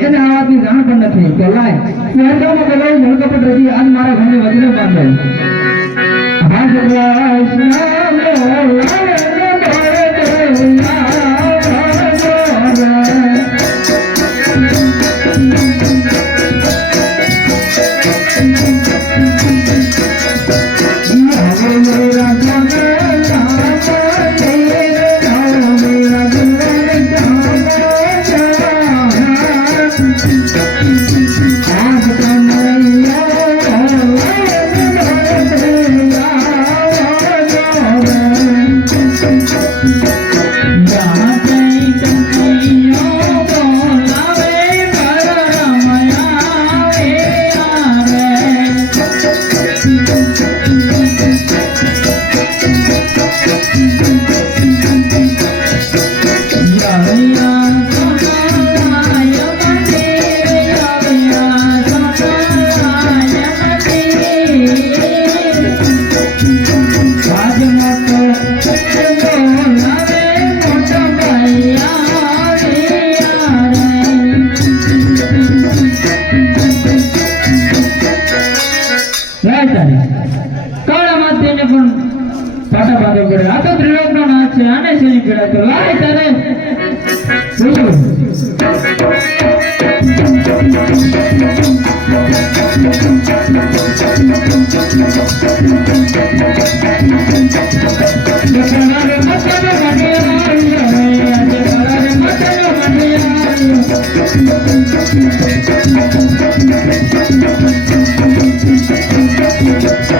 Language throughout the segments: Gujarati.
એને આ વાતની જાણ પણ નથી કે લાય. તું હરગામમાં બોલાવી મણકપટ રચી આજ મારા ઘરને વજને બાંધો કાળામાં તેને પણ પાટા પાટો કરે આ તો ત્રિલોકનો નાચ છે આને શેની પીડા તો લાય તારે બોલો ના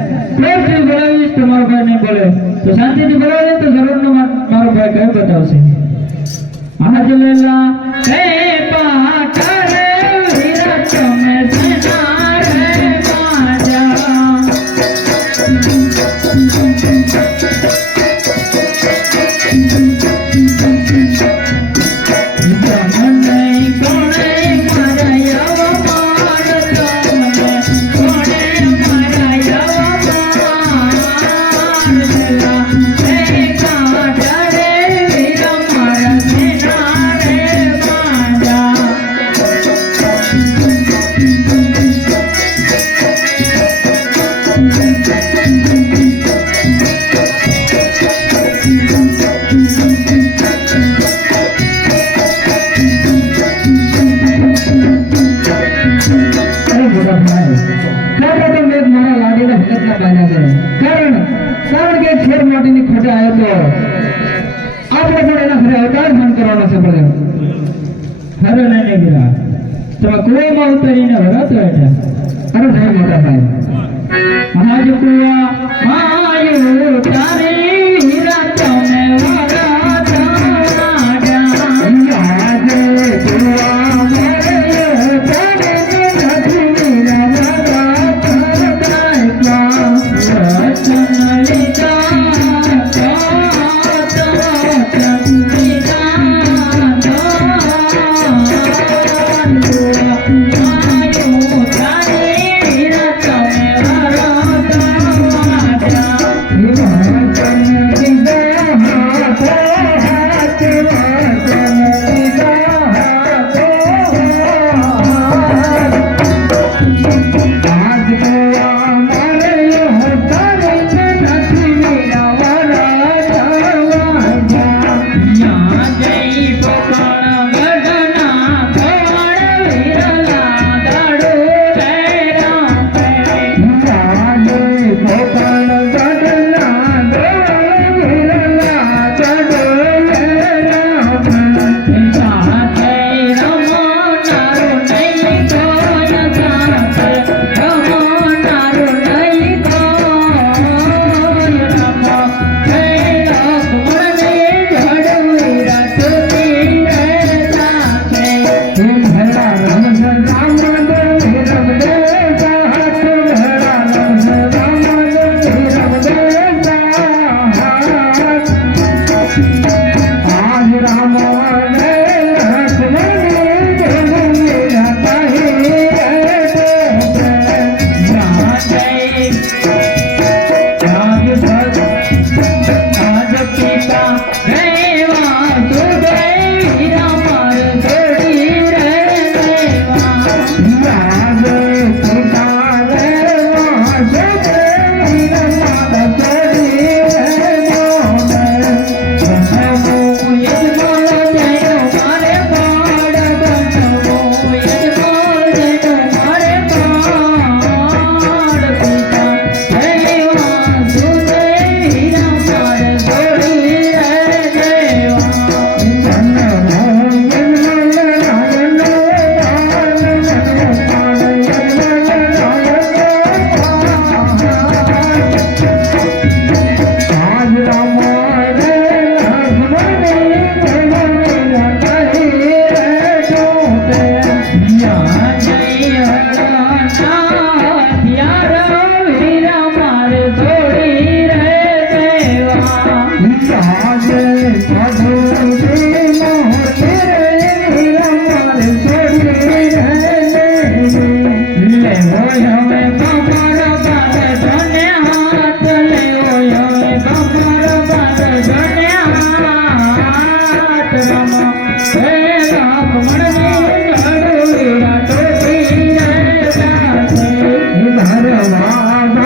બોલાવીશ તો મારો ભાઈ નહીં બોલે તો શાંતિથી બોલાવે તો જરૂરનો મા- મારો ભાઈ કઈ બતાવશે આજ લેલા છે કારણ કારણ કે છેર માટીની ખોટે આવ્યો તો આપણે પણ એના ઘરે અવતાર ધન કરવાનો છે બધે અરે નહીં ગયા તમે કુવામાં ઉતરીને વરાતો એટલે અરે નહીં મોટા ભાઈ મહાજ કુવા આયુ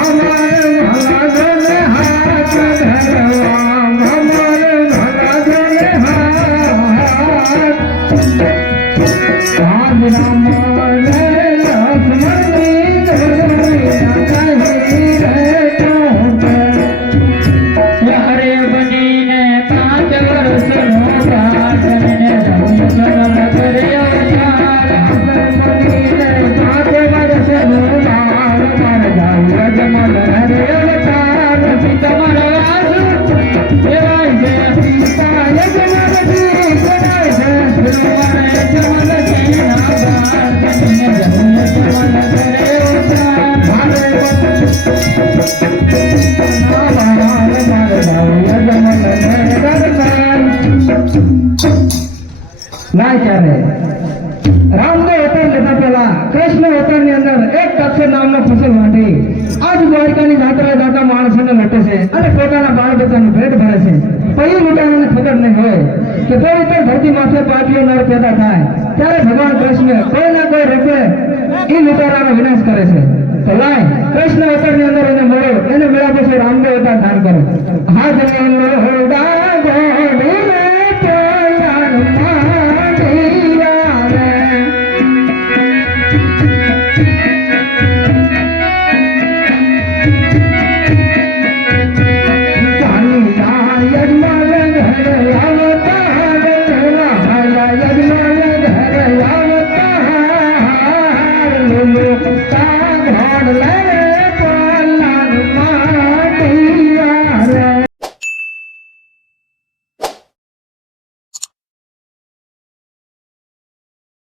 Amen. ના અવતાર લેતા પહેલા કૃષ્ણ અવતારની અંદર એક તક્ષર નામનો ફસલ વાટી. આજ દ્વારકાની જાત્રા જાતા માણસોને લટે છે અને પોતાના બાળ પેટ ભરે છે. પછી લૂંટાણાને ખબર નહીં હોય કે પવિત્ર ધરતી માથે પાટીઓ નર પેદા થાય, ત્યારે ભગવાન કૃષ્ણ કોઈ ના કોઈ રૂપે એ લૂંટારાનો વિનાશ કરે છે. તો લાય, કૃષ્ણ અવતારની અંદર એને મળ્યો એને મળ્યા પછી રામદેવ અવતાર ધારણ કરો. હા લોડા